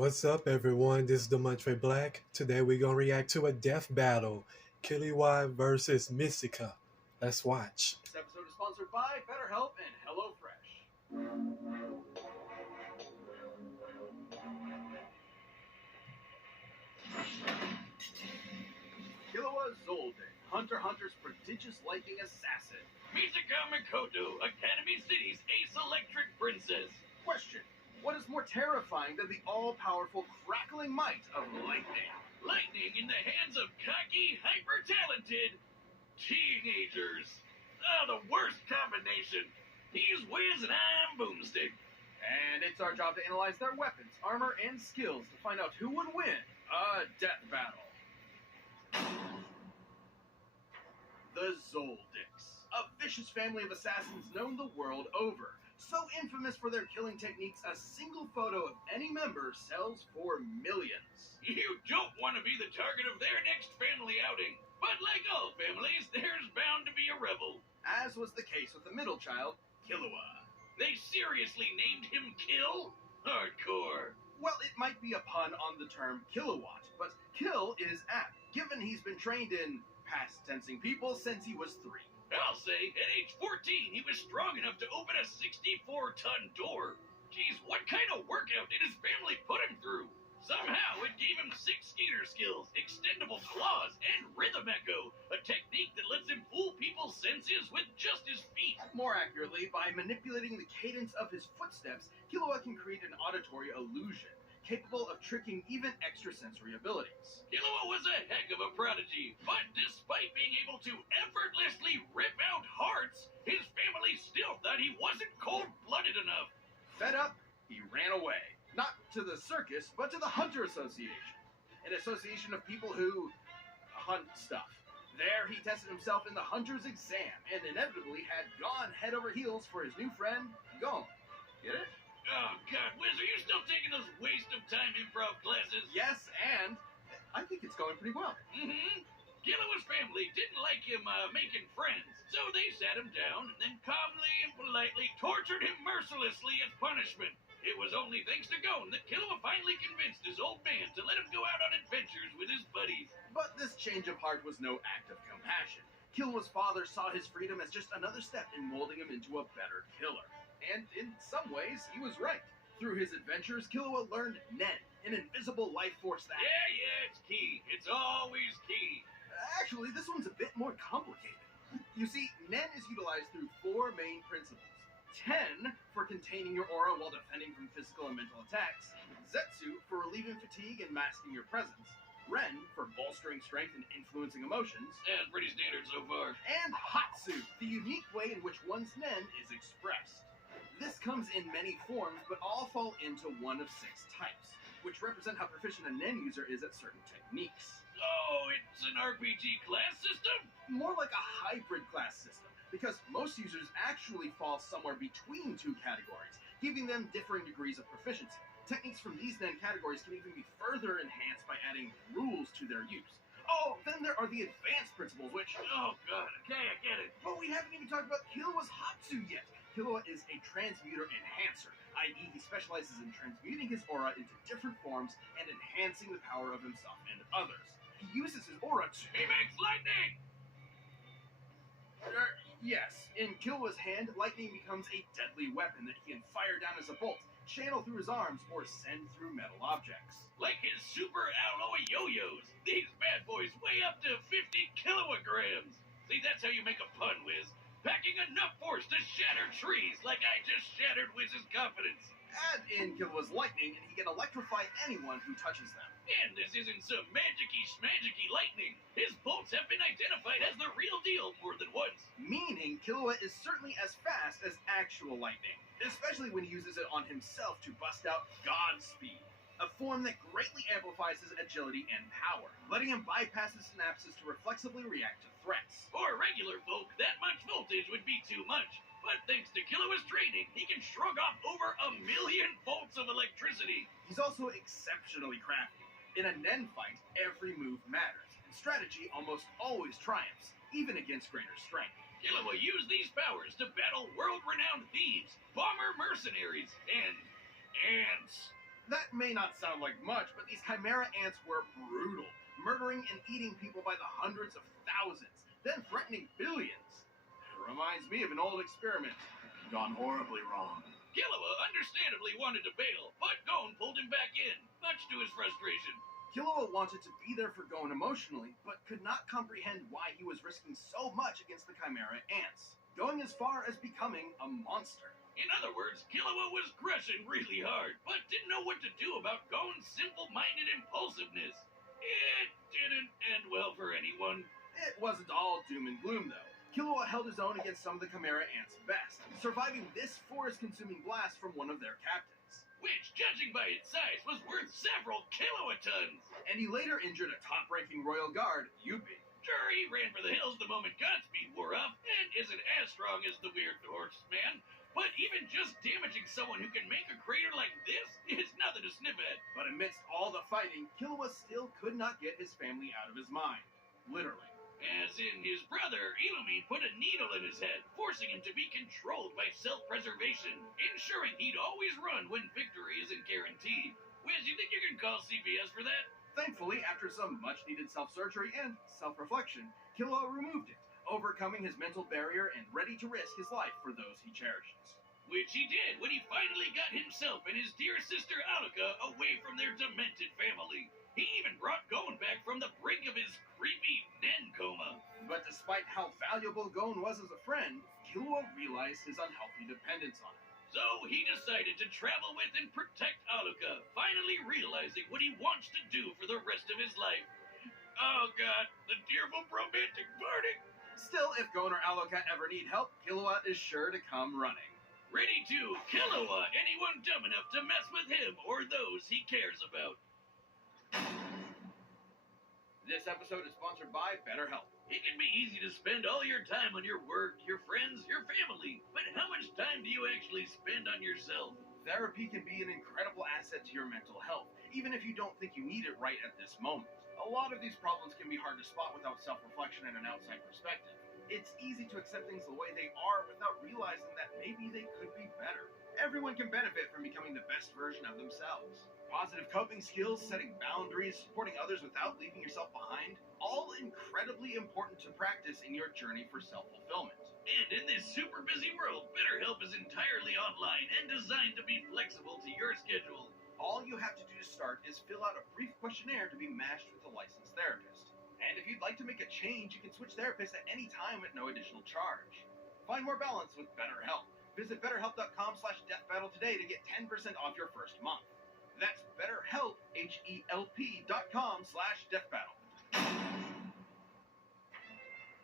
What's up, everyone? This is Demontre Black. Today we're gonna react to a death battle, Killua versus Mystica. Let's watch. This episode is sponsored by BetterHelp and HelloFresh. Killua Zoldyck, Hunter x Hunter's prodigious lightning assassin. Misaka Mikoto, Academy City's ace electric princess. Question: what is more terrifying than the all-powerful crackling might of lightning? Lightning in the hands of cocky, hyper-talented teenagers. The worst combination. He's Wiz and I'm Boomstick. And it's our job to analyze their weapons, armor, and skills to find out who would win a death battle. The Zoldicks, a vicious family of assassins known the world over. So infamous for their killing techniques, a single photo of any member sells for millions. You don't want to be the target of their next family outing. But like all families, there's bound to be a rebel. As was the case with the middle child, Killua. They seriously named him Kill? Hardcore. Well, it might be a pun on the term kilowatt, but kill is apt, given he's been trained in past tensing people since he was 3. I'll say, at age 14, he was strong enough to open a 64-ton door. Geez, what kind of workout did his family put him through? Somehow, it gave him 6 skater skills, extendable claws, and rhythm echo, a technique that lets him fool people's senses with just his feet. More accurately, by manipulating the cadence of his footsteps, Killua can create an auditory illusion, capable of tricking even extrasensory abilities. Killua was a heck of a prodigy, but despite being able to effortlessly rip out hearts, his family still thought he wasn't cold-blooded enough. Fed up, he ran away. Not to the circus, but to the Hunter Association, an association of people who hunt stuff. There, he tested himself in the Hunter's exam, and inevitably had gone head over heels for his new friend, Gon. Get it? Oh, God, Wiz, are you still taking those waste-of-time improv classes? Yes, and I think it's going pretty well. Mm-hmm. Killua's family didn't like him making friends, so they sat him down and then calmly and politely tortured him mercilessly as punishment. It was only thanks to Gon that Killua finally convinced his old man to let him go out on adventures with his buddies. But this change of heart was no act of compassion. Killua's father saw his freedom as just another step in molding him into a better killer. And in some ways, he was right. Through his adventures, Killua learned Nen, an invisible life force that... Yeah, it's key. It's always key. Actually, this one's a bit more complicated. You see, Nen is utilized through 4 main principles. 10 for containing your aura while defending from physical and mental attacks, Zetsu for relieving fatigue and masking your presence, Ren for bolstering strength and influencing emotions, That's pretty standard so far. and Hatsu, the unique way in which one's Nen is expressed. This comes in many forms, but all fall into one of 6 types, which represent how proficient a Nen user is at certain techniques. Oh, it's an RPG class system? More like a hybrid class system, because most users actually fall somewhere between 2 categories, giving them differing degrees of proficiency. Techniques from these Nen categories can even be further enhanced by adding rules to their use. Oh, then there are the advanced principles, which... Oh, God, okay, I get it. But we haven't even talked about Killua's Hatsu yet. Killua is a transmuter enhancer, i.e. he specializes in transmuting his aura into different forms and enhancing the power of himself and others. He uses his aura to... He makes lightning! Yes, in Killua's hand, lightning becomes a deadly weapon that he can fire down as a bolt, channel through his arms, or send through metal objects. Like his super alloy yo-yos. These bad boys weigh up to 50 kilograms. See, that's how you make a pun, Wiz. Packing enough force to shatter trees like I just shattered Wiz's confidence. Add in Killua's lightning, and he can electrify anyone who touches them. And this isn't some magicy-schmagicy lightning. His bolts have been identified as the real deal more than once. Meaning, Killua is certainly as fast as actual lightning, especially when he uses it on himself to bust out Godspeed, a form that greatly amplifies his agility and power, letting him bypass his synapses to reflexively react to threats. For regular folk, that much voltage would be too much. But thanks to Killua's training, he can shrug off over 1,000,000 volts of electricity. He's also exceptionally crafty. In a Nen fight, every move matters, and strategy almost always triumphs, even against greater strength. Killua used these powers to battle world-renowned thieves, bomber mercenaries, and ants. That may not sound like much, but these chimera ants were brutal, murdering and eating people by the hundreds of thousands, then threatening billions. It reminds me of an old experiment gone horribly wrong. Killua understandably wanted to bail, but Gon pulled him back in, much to his frustration. Killua wanted to be there for Gon emotionally, but could not comprehend why he was risking so much against the chimera ants, going as far as becoming a monster. In other words, Killua was crushing really hard, but didn't know what to do about Gon's simple-minded impulsiveness. It didn't end well for anyone. It wasn't all doom and gloom, though. Killua held his own against some of the chimera ants' best, surviving this forest-consuming blast from one of their captains. Which, judging by its size, was worth several kilotons. And he later injured a top-ranking royal guard, Yuppie. Sure, he ran for the hills the moment Godspeed wore off, and isn't as strong as the weird horseman, but even just damaging someone who can make a crater like this is nothing to sniff at. But amidst all the fighting, Killua still could not get his family out of his mind. Literally. As in, his brother, Illumi, put a needle in his head, forcing him to be controlled by self-preservation, ensuring he'd always run when victory isn't guaranteed. Wiz, you think you can call CPS for that? Thankfully, after some much-needed self-surgery and self-reflection, Killua removed it, overcoming his mental barrier and ready to risk his life for those he cherishes. Which he did when he finally got himself and his dear sister Alika away from their demented family. He even brought Gon back from the brink of his creepy Nen coma. But despite how valuable Gon was as a friend, Killua realized his unhealthy dependence on him. So he decided to travel with and protect Alika, finally realizing what he wants to do for the rest of his life. Oh god, the tearful romantic party! Still, if Gon or Alika ever need help, Killua is sure to come running. Ready to Killua anyone dumb enough to mess with him or those he cares about. This episode is sponsored by BetterHelp. It can be easy to spend all your time on your work, your friends, your family, but how much time do you actually spend on yourself? Therapy can be an incredible asset to your mental health, even if you don't think you need it right at this moment. A lot of these problems can be hard to spot without self-reflection and an outside perspective. It's easy to accept things the way they are without realizing that maybe they could be better. Everyone can benefit from becoming the best version of themselves. Positive coping skills, setting boundaries, supporting others without leaving yourself behind, all incredibly important to practice in your journey for self-fulfillment. And in this super busy world, BetterHelp is entirely online and designed to be flexible to your schedule. All you have to do to start is fill out a brief questionnaire to be matched with a licensed therapist. And if you'd like to make a change, you can switch therapists at any time at no additional charge. Find more balance with BetterHelp. Visit betterhelp.com/deathbattle today to get 10% off your first month. That's BetterHelp, HELP.com/deathbattle.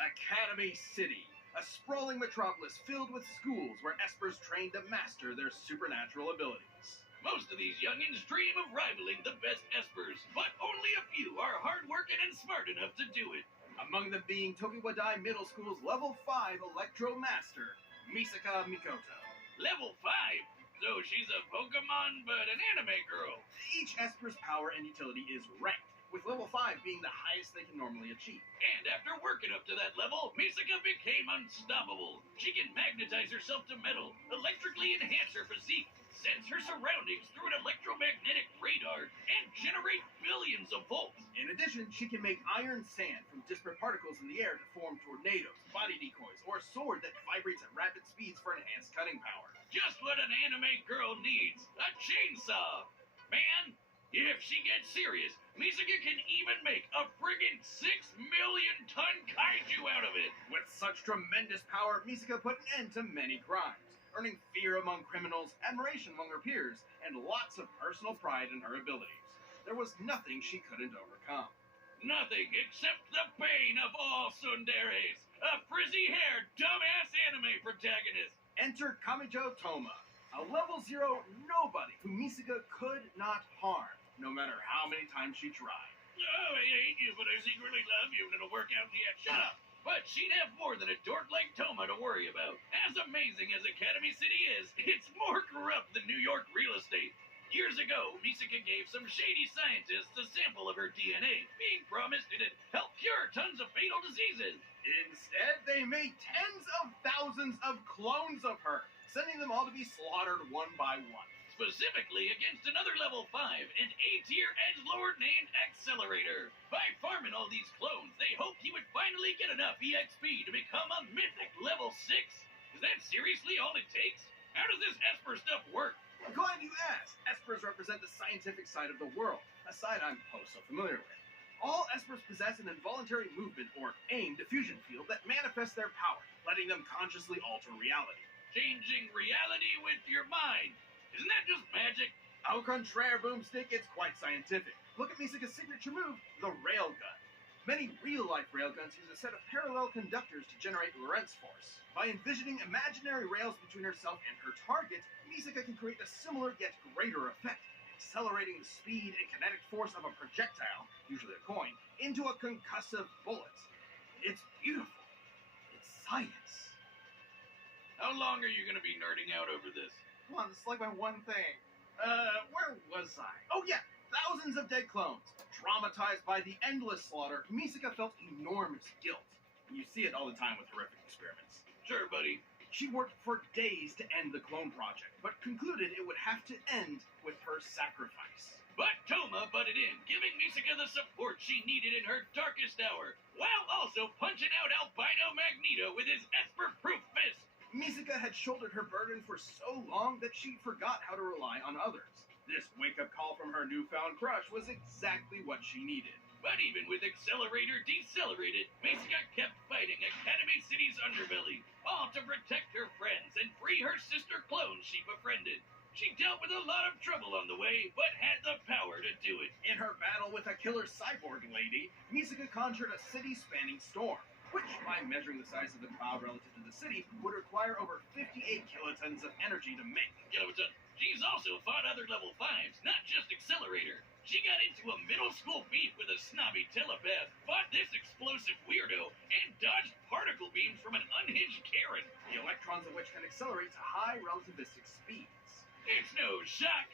Academy City, a sprawling metropolis filled with schools where espers train to master their supernatural abilities. Most of these youngins dream of rivaling the best espers, but only a few are hardworking and smart enough to do it. Among them being Tokiwadai Middle School's Level 5 Electro Master, Misaka Mikoto. Level 5? So she's a Pokemon, but an anime girl. Each esper's power and utility is ranked, with Level 5 being the highest they can normally achieve. And after working up to that level, Misaka became unstoppable. She can magnetize herself to metal, electrically enhance her physique, sense her surroundings through an electromagnetic radar, and generate billions of volts. In addition, she can make iron sand from disparate particles in the air to form tornadoes, body decoys, or a sword that vibrates at rapid speeds for enhanced cutting power. Just what an anime girl needs, a chainsaw. Man, if she gets serious, Misaka can even make a friggin' 6 million ton kaiju out of it. With such tremendous power, Misaka put an end to many crimes, earning fear among criminals, admiration among her peers, and lots of personal pride in her abilities. There was nothing she couldn't overcome. Nothing except the bane of all tsunderes, a frizzy-haired, dumbass anime protagonist. Enter Kamijo Toma, a level 0 nobody who Misaka could not harm, no matter how many times she tried. Oh, I hate you, but I secretly love you, and it'll work out in the end. Shut up! But she'd have more than a dork like Toma to worry about. As amazing as Academy City is, it's more corrupt than New York real estate. Years ago, Misaka gave some shady scientists a sample of her DNA, being promised it'd help cure tons of fatal diseases. Instead, they made tens of thousands of clones of her, sending them all to be slaughtered one by one. specifically against another level 5 and A-tier edgelord named Accelerator. By farming all these clones, they hoped he would finally get enough EXP to become a mythic level 6. Is that seriously all it takes? How does this Esper stuff work? Glad you asked. Espers represent the scientific side of the world, a side I'm so familiar with. All Espers possess an involuntary movement or AIM diffusion field that manifests their power, letting them consciously alter reality. Changing reality with your mind. Isn't that just magic? Au contraire, Boomstick, it's quite scientific. Look at Misika's signature move, the Railgun. Many real-life railguns use a set of parallel conductors to generate Lorentz force. By envisioning imaginary rails between herself and her target, Misika can create a similar yet greater effect, accelerating the speed and kinetic force of a projectile, usually a coin, into a concussive bullet. It's beautiful. It's science. How long are you going to be nerding out over this? Come on, this is like my one thing. Where was I? Oh yeah, thousands of dead clones. Traumatized by the endless slaughter, Misika felt enormous guilt. You see it all the time with horrific experiments. Sure, buddy. She worked for days to end the clone project, but concluded it would have to end with her sacrifice. But Toma butted in, giving Misika the support she needed in her darkest hour, while also punching out Albino Magneto with his Esper-proof fist. Misika had shouldered her burden for so long that she forgot how to rely on others. This wake-up call from her newfound crush was exactly what she needed. But even with Accelerator decelerated, Misika kept fighting Academy City's underbelly, all to protect her friends and free her sister clones she befriended. She dealt with a lot of trouble on the way, but had the power to do it. In her battle with a killer cyborg lady, Misika conjured a city-spanning storm, which, by measuring the size of the cloud relative to the city, would require over 58 kilotons of energy to make. Kiloton. She's also fought other level 5s, not just Accelerator. She got into a middle school beef with a snobby telepath, fought this explosive weirdo, and dodged particle beams from an unhinged Karen. The electrons of which can accelerate to high relativistic speeds. It's no shock.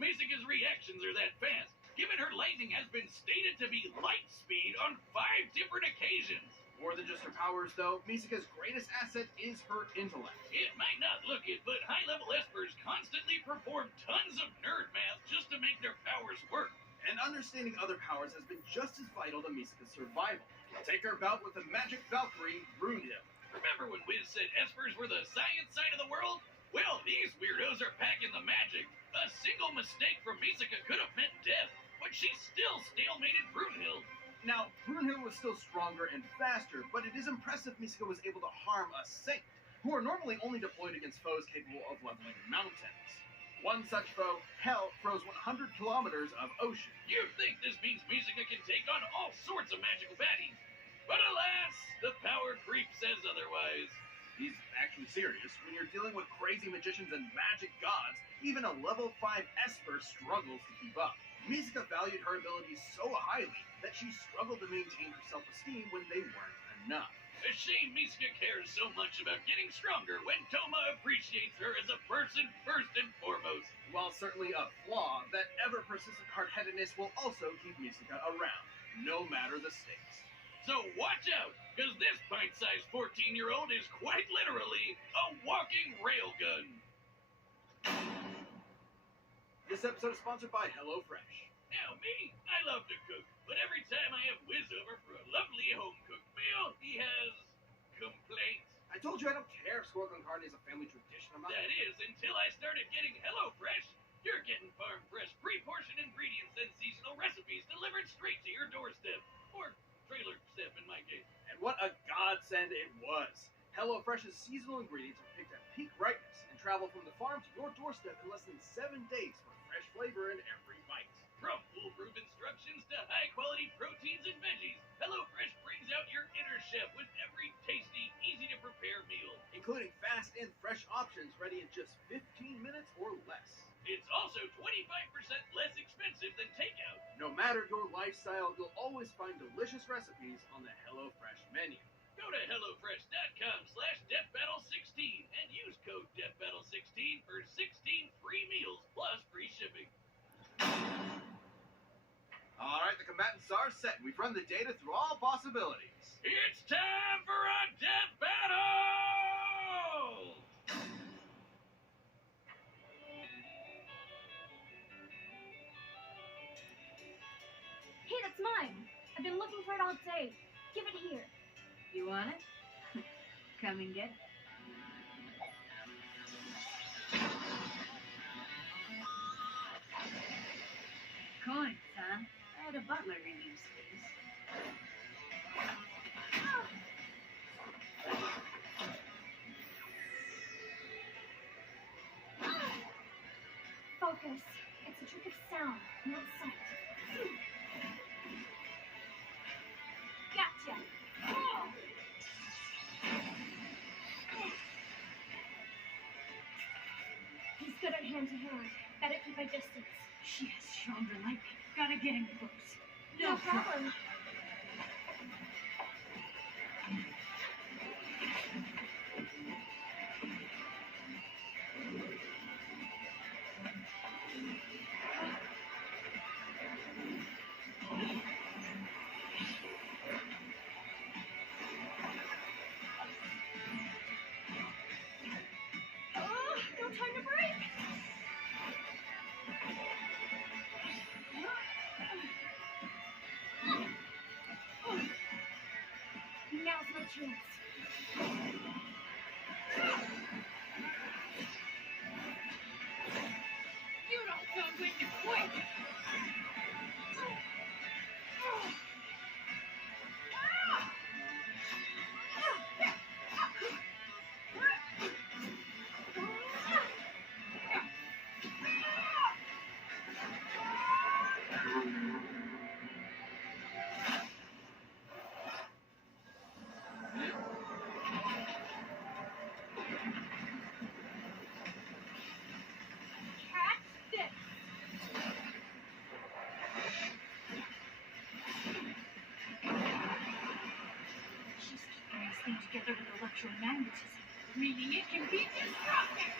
Misika's reactions are that fast, given her lightning has been stated to be light speed on 5 different occasions. More than just her powers, though, Misika's greatest asset is her intellect. It might not look it, but high-level espers constantly perform tons of nerd math just to make their powers work. And understanding other powers has been just as vital to Misika's survival. Take her bout with the magic Valkyrie, Brunhild. Remember when Wiz said espers were the science side of the world? Well, these weirdos are packing the magic. A single mistake from Misika could have meant death, but she still stalemated Brunhild. Now, Brunhild was still stronger and faster, but it is impressive Misika was able to harm a Saint, who are normally only deployed against foes capable of leveling mountains. One such foe, Hell, froze 100 kilometers of ocean. You'd think this means Misika can take on all sorts of magical baddies. But alas, the power creep says otherwise. He's actually serious. When you're dealing with crazy magicians and magic gods, even a level 5 Esper struggles to keep up. Misika valued her abilities so highly that she struggled to maintain her self-esteem when they weren't enough. A shame Misika cares so much about getting stronger when Toma appreciates her as a person first and foremost. While certainly a flaw, that ever-persistent hard-headedness will also keep Misika around, no matter the stakes. So watch out, because this pint-sized 14-year-old is quite literally a walking railgun. This episode is sponsored by HelloFresh. Now me, I love to cook, but every time I have Wiz over for a lovely home-cooked meal, he has complaints. I told you I don't care if squirrel con carne is a family tradition. That is, until I started getting HelloFresh. You're getting farm-fresh, pre-portioned ingredients and seasonal recipes delivered straight to your doorstep. Or trailer step in my case. And what a godsend it was. HelloFresh's seasonal ingredients are picked at peak ripeness and travel from the farm to your doorstep in less than 7 days for fresh flavor in every bite. From foolproof instructions to high-quality proteins and veggies, HelloFresh brings out your inner chef with every tasty, easy-to-prepare meal. Including fast and fresh options ready in just 15 minutes or less. It's also 25% less expensive than takeout. No matter your lifestyle, you'll always find delicious recipes on the HelloFresh menu. Go to HelloFresh.com/DeathBattle16 and use code DeathBattle16 for 16 free meals plus free shipping. Alright, the combatants are set. We've run the data through all possibilities. It's time for a death battle! Hey, that's mine. I've been looking for it all day. Give it here. You want it? Come and get it. Coins, huh? I had a butler reuse these. Focus. It's a trick of sound, not sight. Gotcha. He's good at hand-to-hand. Better keep my distance. She has stronger lightning. Gotta get him close. No problem. Oh, no time to break. Now's my chance. You don't know when to quit. Catch this. She's keeping this thing together with electromagnetism, meaning it can be disrupted.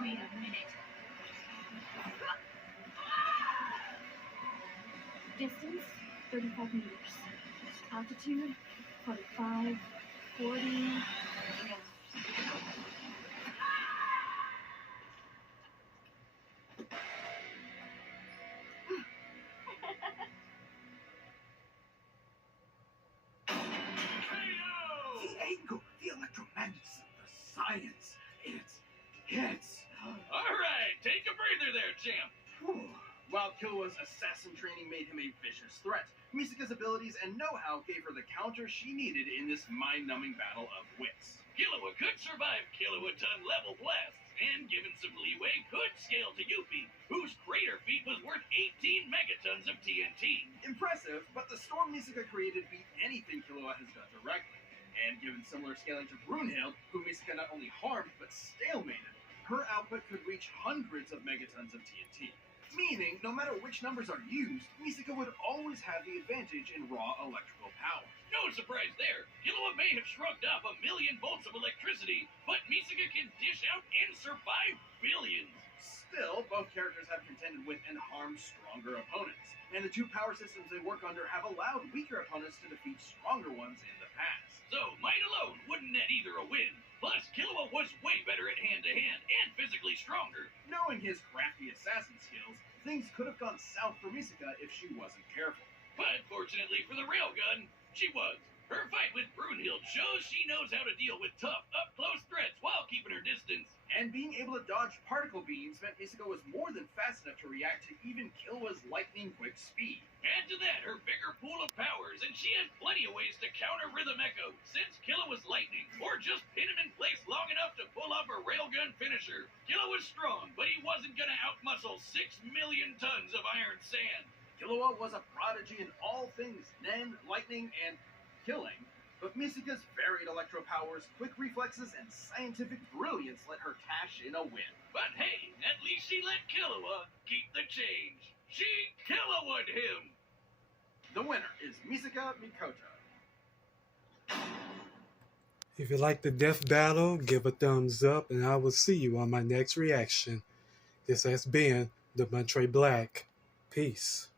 Wait a minute. Distance, 35 meters. Altitude, 45, 40. The angle, the electromagnetism, the science. It's hits. Alright, take a breather there, champ. Whew. While Killua's assassin training made him a vicious threat, Misaka's abilities and know-how gave her the counter she needed in this mind-numbing battle of wits. Killua could survive kilowatt-ton level blasts, and given some leeway, could scale to Yuffie, whose greater feat was worth 18 megatons of TNT. Impressive, but the storm Misaka created beat anything Killua has done directly. And given similar scaling to Brunhild, who Misaka not only harmed but stalemated, her output could reach hundreds of megatons of TNT. Meaning, no matter which numbers are used, Misaka would always have the advantage in raw electrical power. No surprise there. Killua may have shrugged off 1,000,000 volts of electricity, but Misaka can dish out and survive billions. Still, both characters have contended with and harmed stronger opponents, and the two power systems they work under have allowed weaker opponents to defeat stronger ones in the past. So, might alone wouldn't net either a win. Plus, Killua was way better at hand-to-hand and physically stronger. Knowing his crafty assassin skills, things could have gone south for Misaka if she wasn't careful. But fortunately for the railgun, she was. Her fight with Brunhild shows she knows how to deal with tough, up-close threats while keeping her distance. And being able to dodge particle beams meant Misaka was more than fast enough to react to even Killua's lightning-quick speed. Add to that her bigger pool of powers, and she had plenty of ways to counter Rhythm Echo, since Killua's lightning, or just pin him in place long enough to pull off a railgun finisher. Killua was strong, but he wasn't gonna outmuscle 6 million tons of iron sand. Killua was a prodigy in all things Nen, lightning, and killing, but Misaka's varied electro powers, quick reflexes, and scientific brilliance let her cash in a win. But hey, at least she let Killua keep the change. She Killua-would him. The winner is Misaka Mikoto. If you like the death battle, give a thumbs up, and I will see you on my next reaction. This has been the Montre Black. Peace.